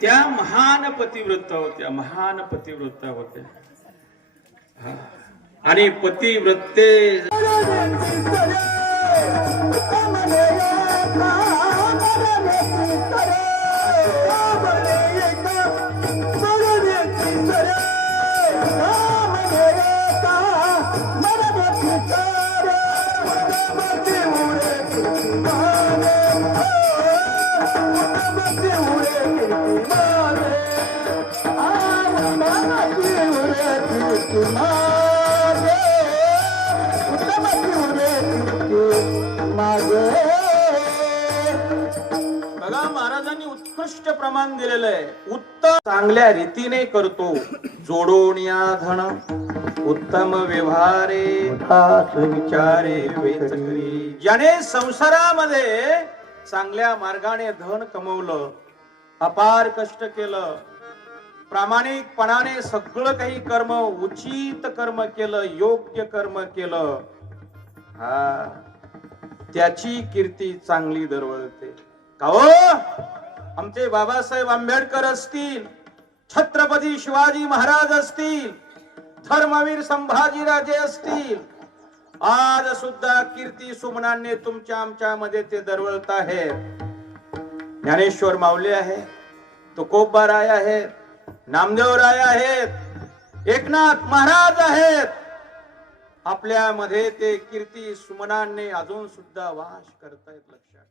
त्या महान पतिव्रता होत्या महान पतिव्रता होत्या. आणि पतिव्रते बघा महाराजांनी उत्कृष्ट प्रमाण दिलेलं आहे. उत्तम चांगल्या रीतीने करतो. जोडोनिया धन उत्तम व्यवहारे विचारे ज्याने संसारामध्ये चांगल्या मार्गाने धन कमवलं अपार कष्ट केलं प्रामाणिकपणाने सगळं काही कर्म उचित कर्म केलं योग्य कर्म केलं हा त्याची कीर्ती चांगली दरवळते. का हो? आमचे बाबासाहेब आंबेडकर असतील छत्रपती शिवाजी महाराज असतील धर्मवीर संभाजीराजे असतील आज सुद्धा कीर्ती सुमनाने तुमच्या आमच्या मध्ये ते दरवळत आहेत. ज्ञानेश्वर माऊली आहे तुकोबाराय आहेत नामदेव राय आहेत एकनाथ महाराज आहेत. आपल्यामध्ये ते कीर्ती सुमनाने अजून सुद्धा वास करतायत लक्षात.